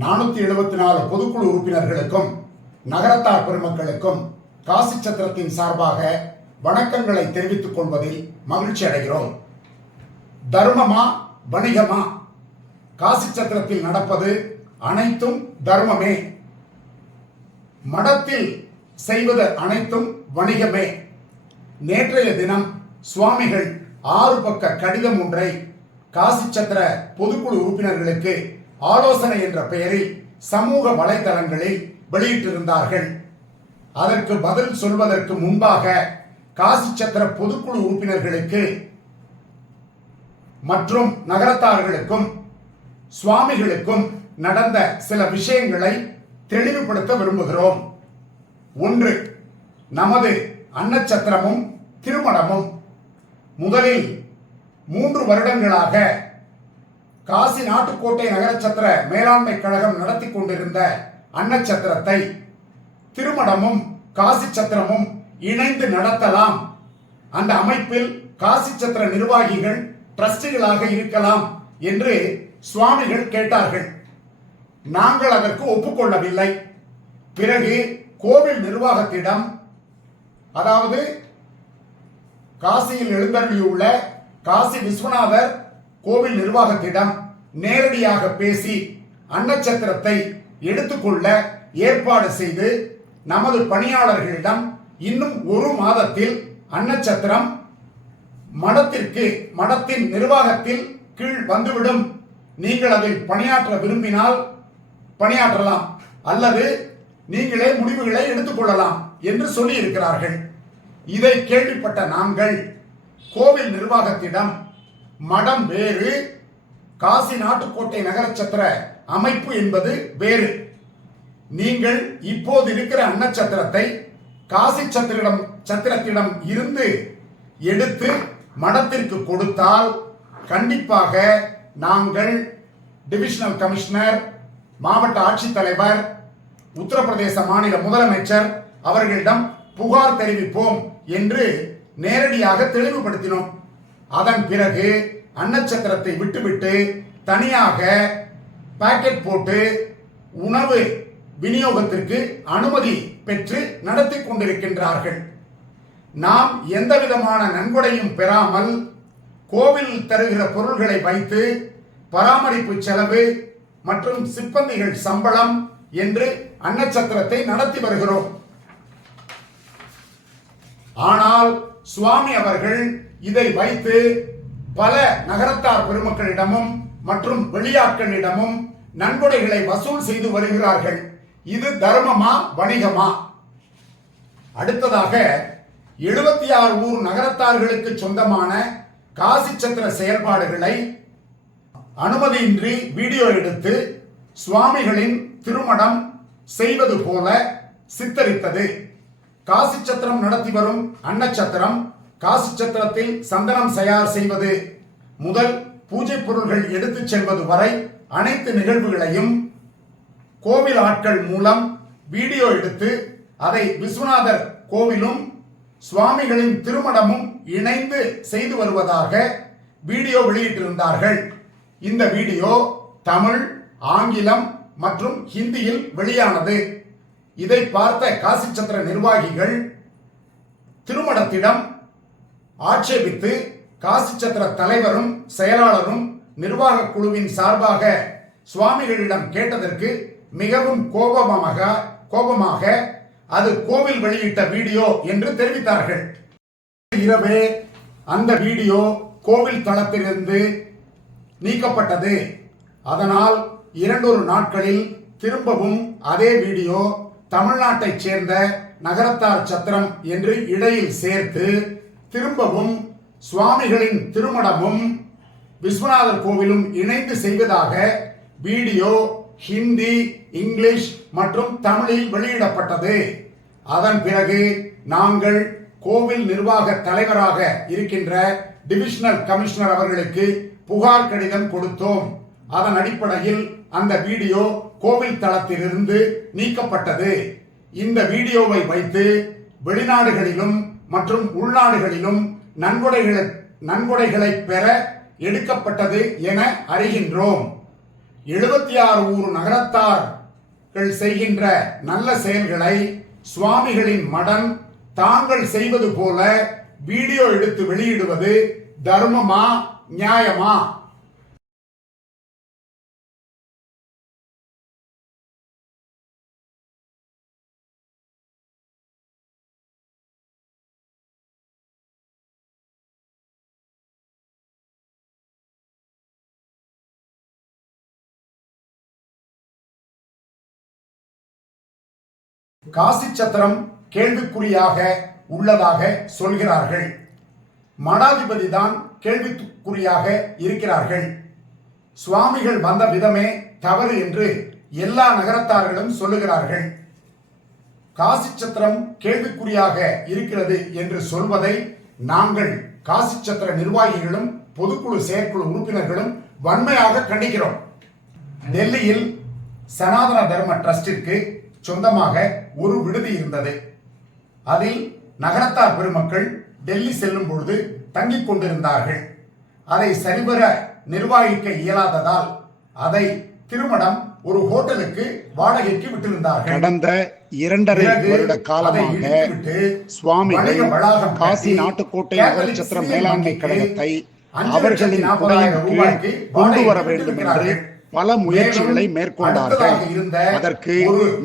நானூத்தி எழுபத்தி நாலு பொதுக்குழு உறுப்பினர்களுக்கும் நகரத்தார் பெருமக்களுக்கும் காசி சத்திரத்தின் சார்பாக வணக்கங்களை தெரிவித்துக் கொள்வதில் மகிழ்ச்சி அடைகிறோம். தர்மமா வணிகமா? காசி சத்திரத்தில் நடப்பது அனைத்தும் தர்மமே. மடத்தில் செய்வது அனைத்தும் வணிகமே. நேற்றைய தினம் சுவாமிகள் ஆறு பக்க கடிதம் ஒன்றை காசி சத்திர பொதுக்குழு உறுப்பினர்களுக்கு ஆலோசனை என்ற பெயரில் சமூக வலைதளங்களில் வெளியிட்டிருந்தார்கள். அதற்கு பதில் சொல்வதற்கு முன்பாக காசி சத்திர பொதுக்குழு உறுப்பினர்களுக்கு மற்றும் நகரத்தார்களுக்கும் சுவாமிகளுக்கும் நடந்த சில விஷயங்களை தெளிவுபடுத்த விரும்புகிறோம். ஒன்று நமது அன்னச்சத்திரமும் திருமணமும் முதலில் மூன்று வருடங்களாக காசி நாட்டுக்கோட்டை நகரச்சத்திர மேலாண்மை கழகம் நடத்தி கொண்டிருந்த அன்னச்சத்திரத்தை திருமணமும் காசி சத்திரமும் இணைந்து நடத்தலாம். அந்த அமைப்பில் காசி சத்திர நிர்வாகிகள் டிரஸ்டிகளாக இருக்கலாம் என்று சுவாமிகள் கேட்டார்கள். நாங்கள் அதற்கு ஒப்புக்கொள்ளவில்லை. பிறகு கோவில் நிர்வாகத்திடம் அதாவது காசியில் எழுந்தருளியுள்ள காசி விஸ்வநாதர் கோவில் நிர்வாகத்திடம் நேரடியாக பேசி அன்னச்சத்திரத்தை எடுத்துக்கொள்ள ஏற்பாடு செய்து நமது பணியாளர்களிடம் இன்னும் ஒரு மாதத்தில் அன்னச்சத்திரம் மடத்திற்கு மடத்தின் நிர்வாகத்தில் கீழ் வந்துவிடும். நீங்கள் அதில் பணியாற்ற விரும்பினால் பணியாற்றலாம். அல்லது நீங்களே முடிவுகளை எடுத்துக்கொள்ளலாம் என்று சொல்லியிருக்கிறார்கள். இதை கேள்விப்பட்ட நாங்கள் கோவில் நிர்வாகத்திடம் மடம் வேறு காசி நாட்டுக்கோட்டை நகரச்சத்திர அமைப்பு என்பது வேறு. நீங்கள் இப்போது இருக்கிற அன்னச்சத்திரத்தை காசி சத்திரிடம் சத்திரத்திடம் இருந்து எடுத்து மடத்திற்கு கொடுத்தால் கண்டிப்பாக நாங்கள் டிவிஷனல் கமிஷனர் மாவட்ட ஆட்சித்தலைவர் உத்தரப்பிரதேச மாநில முதலமைச்சர் அவர்களிடம் புகார் தெரிவிப்போம் என்று நேரடியாக தெளிவுபடுத்தினோம். அதன் பிறகு அன்னச்சக்கரத்தை விட்டுவிட்டு தனியாக பாக்கெட் போட்டு உணவு விநியோகத்திற்கு அனுமதி பெற்று நடத்தி கொண்டிருக்கின்றார்கள். நாம் எந்த விதமான நன்கொடையும் பெறாமல் கோவில் தருகிற பொருள்களை வைத்து பராமரிப்பு செலவு மற்றும் சிப்பந்திகள் சம்பளம் என்று அன்னச்சத்திரத்தை நடத்தி வருகிறோம். ஆனால் சுவாமி அவர்கள் இதை வைத்து பல நகரத்தார் பெருமக்களிடமும் மற்றும் வெளியாட்களிடமும் நன்கொடைகளை வசூல் செய்து வருகிறார்கள். இது தர்மமா வணிகமா? அடுத்ததாக எழுபத்தி ஆறு ஊர் நகரத்தார்களுக்கு சொந்தமான காசி சத்திர செயல்பாடுகளை அனுமதியின்றி வீடியோ எடுத்து சுவாமிகளின் திருமணம் செய்வது போல சித்தரித்தது. காசி சத்திரம் நடத்தி வரும் அன்னச்சத்திரம் காசு சத்திரத்தில் சந்தனம் தயார் செய்வது முதல் பூஜை பொருள்கள் எடுத்துச் செல்வது வரை அனைத்து நிகழ்வுகளையும் கோவில் ஆட்கள் மூலம் வீடியோ எடுத்து அதை விஸ்வநாதர் கோவிலும் சுவாமிகளின் திருமணமும் இணைந்து செய்து வருவதாக வீடியோ வெளியிட்டிருந்தார்கள். இந்த வீடியோ தமிழ் ஆங்கிலம் மற்றும் ஹிந்தியில் வெளியானது. இதை பார்த்த காசி சத்திர நிர்வாகிகள் திருமணத்திடம் ஆட்சேபித்து காசி சத்திர தலைவரும் செயலாளரும் நிர்வாக குழுவின் சார்பாக சுவாமிகளிடம் கேட்டதற்கு மிகவும் கோபமாக கோபமாக அது கோவில் வெளியிட்ட வீடியோ என்று தெரிவித்தார்கள். இரவே அந்த வீடியோ கோவில் தளத்திலிருந்து நீக்கப்பட்டது. அதனால் இரண்டொரு நாட்களில் திரும்பவும் அதே வீடியோ தமிழ்நாட்டைச் சேர்ந்த நகரத்தார் சத்திரம் என்று இடையில் சேர்த்து திரும்பவும் சுவாமிகளின் திருமணமும் விஸ்வநாதர் கோவிலும் இணைந்து செய்வதாக வீடியோ ஹிந்தி இங்கிலீஷ் மற்றும் தமிழில் வெளியிடப்பட்டது. அதன் பிறகு நாங்கள் கோவில் நிர்வாக தலைவராக இருக்கின்ற டிவிஷனல் கமிஷனர் அவர்களுக்கு புகார் கடிதம் கொடுத்தோம். அதன் அடிப்படையில் அந்த வீடியோ கோவில் தளத்திலிருந்து நீக்கப்பட்டது. இந்த வீடியோவை வைத்து வெளிநாடுகளிலும் மற்றும் உள்நாடுகளிலும் நன்கொடைகளை நன்கொடைகளை பெற எடுக்கப்பட்டது என அறிகின்றோம். எழுபத்தி ஆறு ஊர் நகரத்தார்கள் செய்கின்ற நல்ல செயல்களை சுவாமிகளின் மடன் தாங்கள் செய்வது போல வீடியோ எடுத்து வெளியிடுவது தர்மமா நியாயமா? காசி சத்திரம் கேள்விக்குறியாக உள்ளதாக சொல்கிறார்கள். மடாதிபதி தான் கேள்விக்குறியாக இருக்கிறார்கள். சுவாமிகள் வந்த விதமே தவறு என்று எல்லா நகரத்தார்களும் சொல்லுகிறார்கள். காசி சத்திரம் கேள்விக்குறியாக இருக்கிறது என்று சொல்வதை நாங்கள் காசி சத்திர நிர்வாகிகளும் பொதுக்குழு செயற்குழு உறுப்பினர்களும் வன்மையாக கண்டிக்கிறோம். டெல்லியில் சனாதன தர்ம ட்ரஸ்டிற்கு சொந்தமாக ஒரு விடுதி இருந்தது. அதில் நகரத்தார் பெருமக்கள் டெல்லி செல்லும் பொழுது தங்கிக் கொண்டிருந்தார்கள். அதை சரிவர நிர்வகிக்க இயலாததால் அதை திருமணம் ஒரு ஹோட்டலுக்கு வாடகைக்கு விட்டிருந்தார்கள். கடந்த இரண்டரை வருட காலமாக சுவாமிகள் காசி கட்டி நாட்டுக்கோட்டை நகரச்சத்திர மேலாண்மை கழகத்தை அவர்களின் கொண்டு வர வேண்டும் என்று. பல முயற்சிகளை மேற்கொண்டார்கள். அதற்கு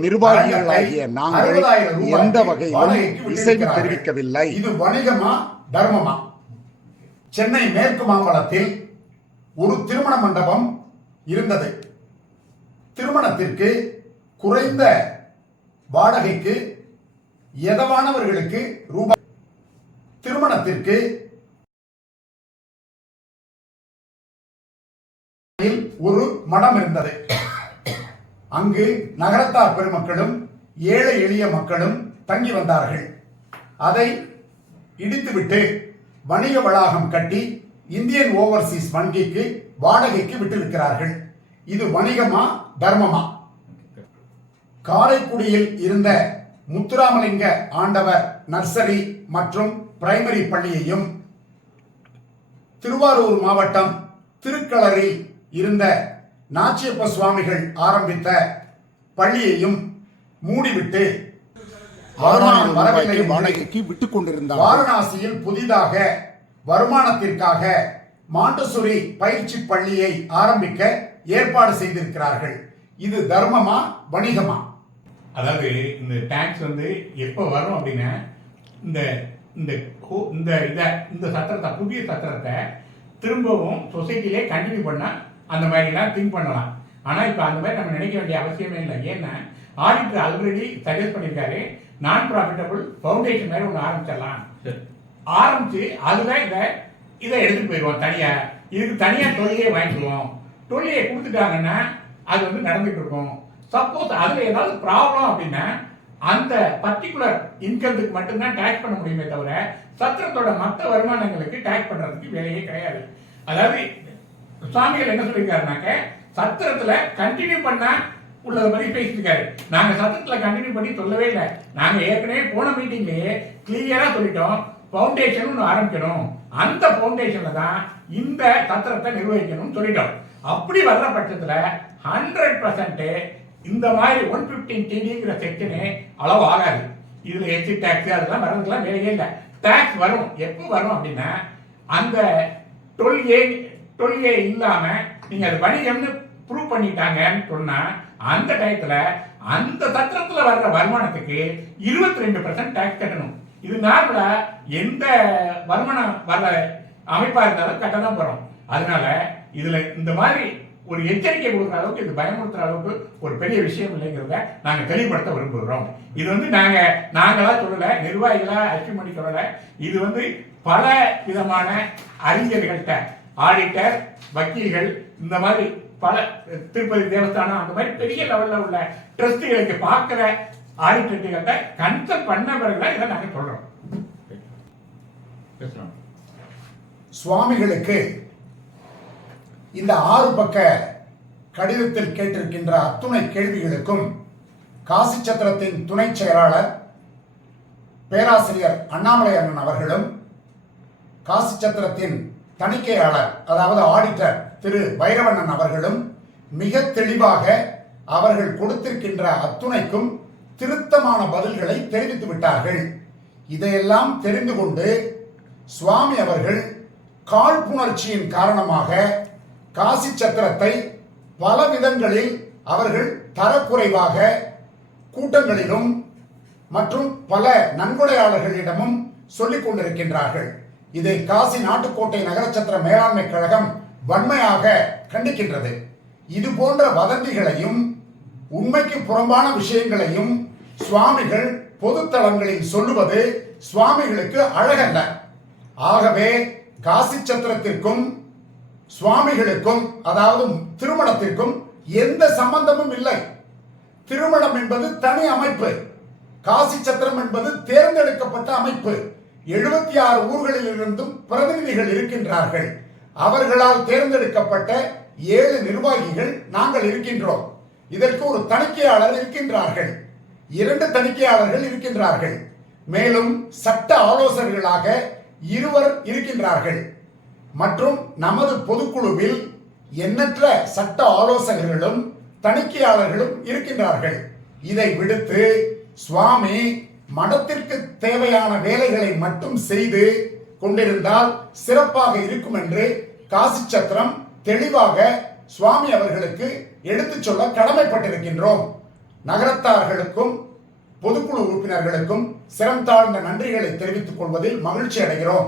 நிர்வாகிகளாகிய நாங்கள் 60,000 ரூபாய்க்கு எந்த வகையிலும் இசைவு. தெரிவிக்கவில்லை. இது வணிகமா தர்மமா? சென்னை மேற்கு மாம்பலத்தில் ஒரு திருமண மண்டபம் இருந்தது. திருமணத்திற்கு குறைந்த வாடகைக்கு எதவானவர்களுக்கு ரூபாய் திருமணத்திற்கு ஒரு மடம் இருந்தது. அங்கு நகரத்தார் பெருமக்களும் ஏழை எளிய மக்களும் தங்கி வந்தார்கள். அதை இடித்துவிட்டு வணிக வளாகம் கட்டி இந்தியன் ஓவர்சீஸ் வங்கிக்கு வாடகைக்கு விட்டிருக்கிறார்கள். இது வணிகமா தர்மமா? காரைக்குடியில் இருந்த முத்துராமலிங்க ஆண்டவர் நர்சரி மற்றும் பிரைமரி பள்ளியையும் திருவாரூர் மாவட்டம் திருக்களரில் இருந்த நாச்சியப்ப சுவாமிகள் ஆரம்பித்த பள்ளியையும் மூடிவிட்டு விட்டுக் கொண்டிருந்தார்கள் வாரணாசியில் புதிதாக வருமானத்திற்காக மாண்டசோரி பயிற்சி பள்ளியை ஆரம்பிக்க ஏற்பாடு செய்திருக்கிறார்கள். இது தர்மமா வணிகமா? அதாவது இந்த டேக்ஸ் வந்து எப்போ வரும் அப்படின்னா இந்த இந்த இந்த இதை இந்த சத்திரத்தை புதிய சத்திரத்தை திரும்பவும் சொசைட்டிலே கண்டினியூ பண்ணால் அந்த மாதிரிலாம் திங்க் பண்ணலாம். ஆனால் இப்போ அந்த மாதிரி நம்ம நினைக்க வேண்டிய அவசியமே இல்லை. ஏன்னா ஆடிட்டர் ஆல்ரெடி சஜஸ்ட் பண்ணியிருக்காரு நான் ப்ராஃபிட்டபிள் ஃபவுண்டேஷன் மாதிரி ஒன்று ஆரம்பிச்சிடலாம். ஆரம்பிச்சு அதுல இந்த இதை எடுத்துட்டு போயிடுவோம் தனியா. இதுக்கு தனியா தொழிலே வாங்கிக்குவோம். தொழிலை கொடுத்துட்டாங்கன்னா அது வந்து நடந்துட்டு இருக்கும். சப்போஸ் அதுல ஏதாவது ப்ராப்ளம் அப்படின்னா அந்த பர்டிகுலர் இன்கத்துக்கு மட்டும்தான் டேக்ஸ் பண்ண முடியுமே தவிர சத்திரத்தோட மற்ற வருமானங்களுக்கு டேக்ஸ் பண்றதுக்கு வேலையே கிடையாது. அதாவது சுவாமிகள் என்ன சொல்லியிருக்காருனாக்க சத்திரத்துல கண்டினியூ பண்ண உள்ளது மாதிரி பேசியிருக்காரு. நாங்க சத்திரத்துல கண்டினியூ பண்ணி சொல்லவே இல்லை. நாங்க ஏற்கனவே போன மீட்டிங்லயே கிளியரா சொல்லிட்டோம். ஃபவுண்டேஷன் ஒன்று ஆரம்பிக்கணும். அந்த ஃபவுண்டேஷனில் தான் இந்த சத்திரத்தை நிர்வகிக்கணும்னு சொல்லிட்டோம். அப்படி வர்ற பட்சத்தில் ஹண்ட்ரட் பர்சன்ட் இந்த மாதிரி ஒன் பிப்டீன் டிடிங்கிற செக்ஷனே அளவு ஆகாது. இதில் எச்சி டேக்ஸ் அதெல்லாம் வர்றதுக்கெல்லாம் வேலையே இல்லை. டேக்ஸ் வரும். எப்போ வரும் அப்படின்னா அந்த டுவெல் ஏ தொழிலே இல்லாமல் இல்லாம நீங்க அது வணிகம்னு ப்ரூவ் பண்ணிட்டாங்கன்னு சொன்னா அந்த டயத்துல அந்த சத்திரத்துல வர்ற வருமானத்துக்கு இருபத்தி ரெண்டு பர்சன்ட் டேக்ஸ் கட்டணும். இது நார்மலா எந்த வருமானம் வர்ற அமைப்பா இருந்தாலும் கட்ட தான் போறோம். அதனால இதுல இந்த மாதிரி ஒரு எச்சரிக்கை கொடுக்குற அளவுக்கு இது பயமுறுத்துற அளவுக்கு ஒரு பெரிய விஷயம் இல்லைங்கிறத நாங்க தெளிவுபடுத்த விரும்புகிறோம். இது வந்து நாங்க நாங்களா சொல்லல நிர்வாகிகளா அச்சீவ் பண்ணி சொல்லல இது வந்து பல விதமான அறிஞர்கள்ட்ட ஆடிட்டர் வக்கீல்கள் இந்த மாதிரி பல திருப்பதி தேவஸ்தானம் அந்த மாதிரி பெரிய லெவலில் உள்ள ட்ரஸ்டுகளுக்கு பார்க்குற ஆடிட்டர்கிட்ட கன்சல்ட் பண்ண பிறகுதான் இதை நாங்கள் சொல்கிறோம் பேசுகிறோம் சுவாமிகளுக்கு இந்த ஆறு பக்க கடிதத்தில் கேட்டிருக்கின்ற அத்துணை கேள்விகளுக்கும் காசி சத்திரத்தின் துணை செயலாளர் பேராசிரியர் அண்ணாமலை அண்ணன் அவர்களும் காசி சத்திரத்தின் தணிக்கையாளர் அதாவது ஆடிட்டர் திரு வைரவண்ணன் அவர்களும் மிக தெளிவாக அவர்கள் கொடுத்திருக்கின்ற அத்துணைக்கும் திருத்தமான பதில்களை தெரிவித்து விட்டார்கள். இதையெல்லாம் தெரிந்து கொண்டு சுவாமி அவர்கள் காழ்ப்புணர்ச்சியின் காரணமாக காசி சக்கரத்தை பல விதங்களில் அவர்கள் தரக்குறைவாக கூட்டங்களிலும் மற்றும் பல நன்கொடையாளர்களிடமும் சொல்லிக் கொண்டிருக்கின்றார்கள். இதை காசி நாட்டுக்கோட்டை நகரச்சத்திர மேலாண்மை கழகம் வன்மையாக கண்டிக்கின்றது. இது போன்ற வதந்திகளையும் உண்மைக்கு புறம்பான விஷயங்களையும் சுவாமிகள் பொதுத்தளங்களில் சொல்லுவது சுவாமிகளுக்கு அழகல்ல. ஆகவே காசி சத்திரத்திற்கும் சுவாமிகளுக்கும் அதாவது திருமணத்திற்கும் எந்த சம்பந்தமும் இல்லை. திருமணம் என்பது தனி அமைப்பு. காசி சத்திரம் என்பது தேர்ந்தெடுக்கப்பட்ட அமைப்பு. எழுபத்தி ஆறு ஊர்களில் இருந்தும் பிரதிநிதிகள் இருக்கின்றார்கள். அவர்களால் தேர்ந்தெடுக்கப்பட்ட ஏழு நிர்வாகிகள் நாங்கள் இருக்கின்றோம். இதற்கு ஒரு தணிக்கையாளர் இருக்கின்றார்கள். இரண்டு தணிக்கையாளர்கள் இருக்கின்றார்கள். மேலும் சட்ட ஆலோசகர்களாக இருவர் இருக்கின்றார்கள். மற்றும் நமது பொதுக்குழுவில் எண்ணற்ற சட்ட ஆலோசகர்களும் தணிக்கையாளர்களும் இருக்கின்றார்கள். இதை விடுத்து சுவாமி மடத்திற்கு தேவையான வேலைகளை மட்டும் செய்து கொண்டிருந்தால் சிறப்பாக இருக்கும் என்று காசி சத்திரம் தெளிவாக சுவாமி அவர்களுக்கு எடுத்துச் சொல்ல கடமைப்பட்டிருக்கின்றோம். நகரத்தார்களுக்கும் பொதுக்குழு உறுப்பினர்களுக்கும் சிரம் தாழ்ந்த நன்றிகளை தெரிவித்துக் கொள்வதில் மகிழ்ச்சி அடைகிறோம்